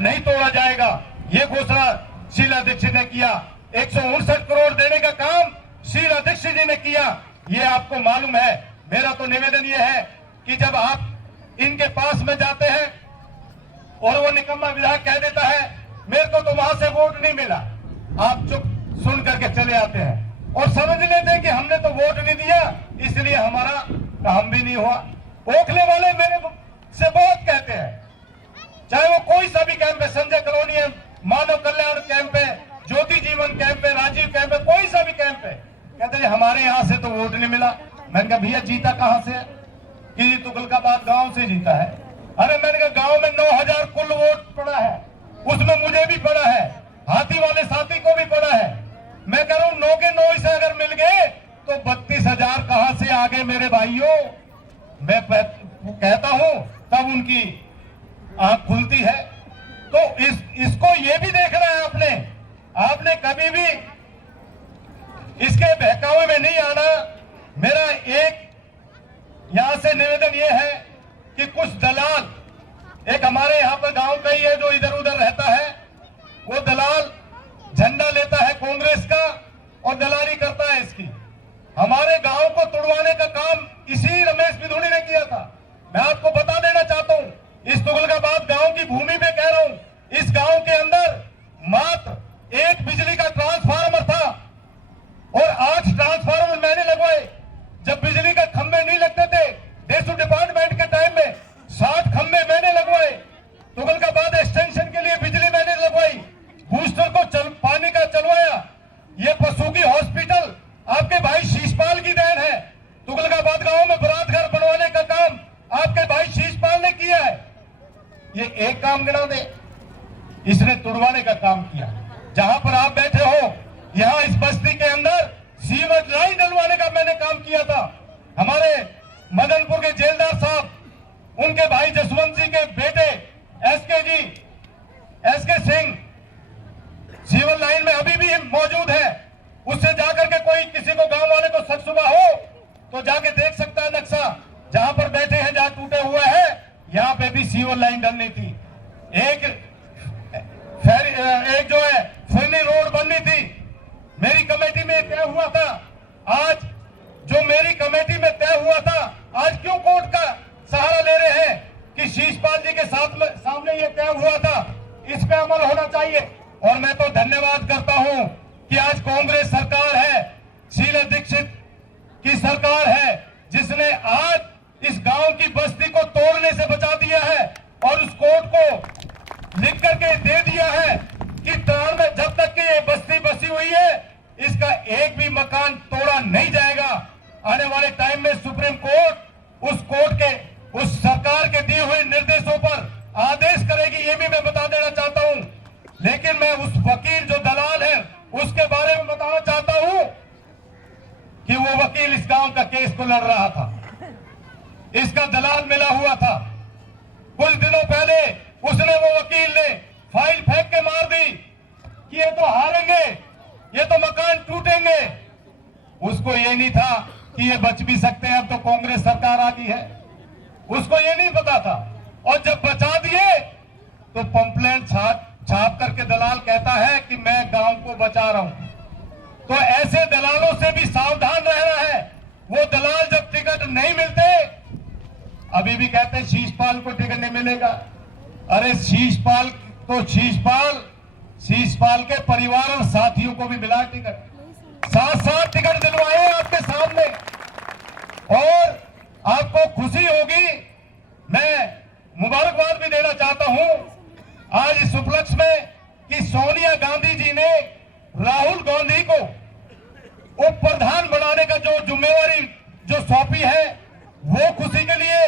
नहीं तोड़ा जाएगा, ये घोषणा शीला दीक्षित ने किया। 159 करोड़ देने का काम शीला दीक्षित जी ने किया, ये आपको मालूम है। मेरा तो निवेदन ये है कि जब आप इनके पास में जाते हैं और वो निकम्मा विधायक कह देता है मेरे को तो वहां से वोट नहीं मिला, आप चुप सुन करके चले आते हैं और समझ लेते हैं कि हमने तो वोट नहीं दिया इसलिए हमारा काम भी नहीं हुआ। ओखले वाले मेरे से बहुत कहते हैं, चाहे वो कोई सा भी कैंप है, संजय कॉलोनी है, मानव कल्याण कैंप है, ज्योति जीवन कैंप है, राजीव कैंप है, कोई सा भी कैंप है, कहते हैं हमारे यहाँ से तो वोट नहीं मिला। मैंने कहा भैया जीता कहाँ से है? कि तुगलकाबाद गांव से जीता है। अरे मैंने कहा गांव में 9000 कुल वोट पड़ा है, उसमें मुझे भी पड़ा है, हाथी वाले साथी को भी पड़ा है। मैं कह रहा हूं 9 के 9 से अगर मिल गए तो 32,000 कहां से आ गए मेरे भाइयों? मैं कहता हूं तब उनकी आंख खुलती है। तो इसको ये भी देखना है आपने कभी भी इसके बहकावे में नहीं आना। मेरा एक यहां से निवेदन ये है कि कुछ दलाल, एक हमारे यहाँ पर गांव का ही है जो इधर उधर रहता है, वो दलाल झंडा लेता है कांग्रेस का और दलाली करता है इसकी। हमारे गांव को तुड़वाने का काम इसी रमेश बिधूड़ी ने किया था। मैं आपको बता देना चाहता हूं, इस तुगलकाबाद गांव की भूमि पे कह रहा हूं, इस गांव के अंदर मात्र एक बिजली का ट्रांसफार्मर था और 8 ट्रांसफार्मर मैंने लगवाए। जब बिजली का खंभे नहीं लगते थे डेसू डिपार्टमेंट के टाइम में 60 खंभे मैंने लगवाए। तुगलकाबाद एक्सटेंशन के लिए बिजली मैंने लगवाई, बूस्टर को पानी का चलवाया। ये पशुगी हॉस्पिटल आपके भाई शीशपाल की देन है। तुगलकाबाद गांव में बरात घर बनवाने का काम आपके भाई शीशपाल ने किया है। ये एक काम गिना दे, इसने तुड़वाने का काम किया। जहां पर आप बैठे हो यहां इस बस्ती के अंदर सीवर लाइन डलवाने का मैंने काम किया था। हमारे मदनपुर के जेलदार साहब, उनके भाई जसवंत जी के बेटे एसके सिंह सीवर लाइन में अभी भी मौजूद है। उससे जाकर के कोई किसी को गांव वाले को शक सुबह हो तो जाके देख सकता है नक्शा, जहां पर बैठे हैं जहां टूटे हुए हैं यहां पे भी सीवर लाइन डलनी थी। एक जो है फुलनी रोड बननी थी, मेरी कमेटी में तय हुआ था। आज जो मेरी कमेटी में तय हुआ था, आज क्यों कोर्ट का सहारा ले रहे हैं कि शीशपाल जी के सामने ये तय हुआ था, इस पे अमल होना चाहिए। और मैं तो धन्यवाद करता हूं कि आज कांग्रेस सरकार है, शीला दीक्षित की सरकार है, जिसने आज इस गांव की बस्ती को तोड़ने से बचा दिया है और उस कोर्ट को लिख करके दे दिया है कि त्राण में जब तक की ये बस्ती बसी हुई है इसका एक भी मकान तोड़ा नहीं जाएगा। आने वाले टाइम में सुप्रीम कोर्ट उस सरकार के दिए हुए निर्देशों पर आदेश करेगी, ये भी मैं बता देना चाहता हूं। लेकिन मैं उस वकील जो दलाल है उसके बारे में बताना चाहता हूं कि वो वकील इस गांव का केस को लड़ रहा था, इसका दलाल मिला हुआ था। कुछ दिनों पहले उसने, वो वकील ने फाइल फेंक के मार दी कि ये तो हारेंगे, ये तो मकान टूटेंगे। उसको ये नहीं था कि ये बच भी सकते हैं, अब तो कांग्रेस सरकार आ गई है, उसको ये नहीं पता था। और जब बचा दिए तो पंपलेट छाप करके दलाल कहता है कि मैं गांव को बचा रहा हूं। तो ऐसे दलालों से भी सावधान रहना है। वो दलाल जब टिकट नहीं मिलते, अभी भी कहते हैं शीशपाल को टिकट नहीं मिलेगा। अरे शीशपाल तो शीशपाल के परिवार और साथियों को भी मिला टिकट, 7 टिकट दिलवाए आपके सामने और आपको खुशी होगी। मैं मुबारकबाद भी देना चाहता हूं आज इस उपलक्ष्य में कि सोनिया गांधी जी ने राहुल गांधी को उप प्रधान बनाने का जो जिम्मेवारी जो सौंपी है, वो खुशी के लिए।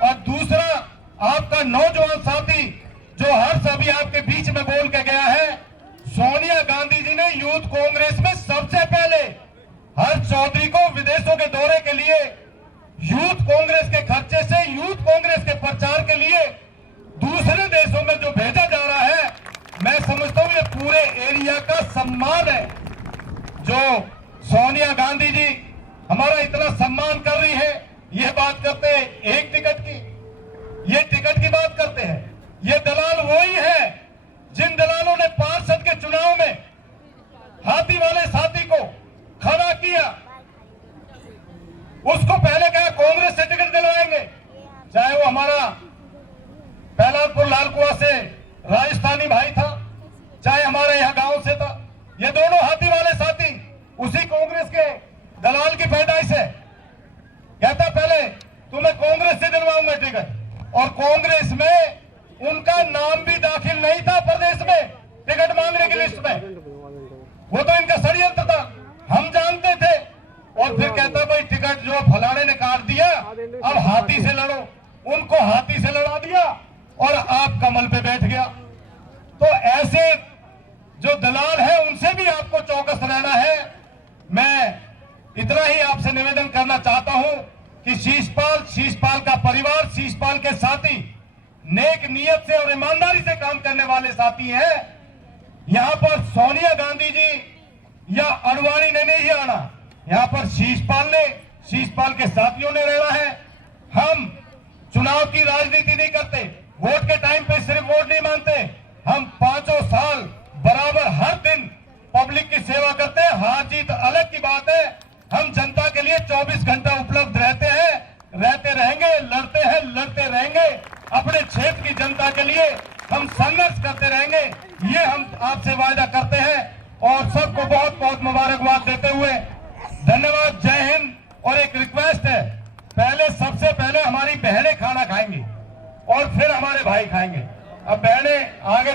और दूसरा, आपका नौजवान साथी जो हर्ष अभी आपके बीच में बोल के गया है, सोनिया गांधी जी ने यूथ कांग्रेस में सबसे पहले हर्ष चौधरी को विदेशों के दौरे के लिए, यूथ कांग्रेस के खर्चे से यूथ कांग्रेस के प्रचार के लिए दूसरे देशों में जो भेजा जा रहा है, मैं समझता हूं ये पूरे एरिया का सम्मान है। जो सोनिया गांधी जी हमारा इतना सम्मान कर रही है, ये बात करते हैं एक टिकट की, ये टिकट की बात करते हैं। ये दलाल वही है भाई था, चाहे हमारे यहाँ गांव से था, ये दोनों हाथी वाले साथी उसी कांग्रेस के दलाल की पैदाइश है। कहता पहले तुम्हें कांग्रेस से दिलवाऊंगा टिकट, और कांग्रेस में उनका नाम भी दाखिल नहीं था प्रदेश में टिकट मांगने की लिस्ट में। वो तो इनका षड्यंत्र था, हम जानते थे। और फिर कहता भाई टिकट जो फलाने ने काट दिया, अब हाथी से लड़ो। उनको हाथी से लड़ा दिया और आप कमल पे बैठ गया। तो ऐसे जो दलाल है उनसे भी आपको चौकस रहना है। मैं इतना ही आपसे निवेदन करना चाहता हूं कि शीशपाल का परिवार, शीशपाल के साथी नेक नीयत से और ईमानदारी से काम करने वाले साथी हैं। यहां पर सोनिया गांधी जी या अडवाणी ने नहीं आना, यहां पर शीशपाल के साथियों ने रहना है। हम चुनाव की राजनीति नहीं करते, वोट के टाइम पे सिर्फ वोट नहीं मानते, हम 5 साल बराबर हर दिन पब्लिक की सेवा करते हैं। हार जीत अलग की बात है, हम जनता के लिए 24 घंटा उपलब्ध रहते हैं, रहते रहेंगे, लड़ते हैं, लड़ते रहेंगे। अपने क्षेत्र की जनता के लिए हम संघर्ष करते रहेंगे, ये हम आपसे वायदा करते हैं। और सबको बहुत बहुत मुबारकबाद देते हुए धन्यवाद, जय हिंद। और एक रिक्वेस्ट है, सबसे पहले हमारी बहनें खाना खाएंगी और फिर हमारे भाई खाएंगे। अब बहनें आगे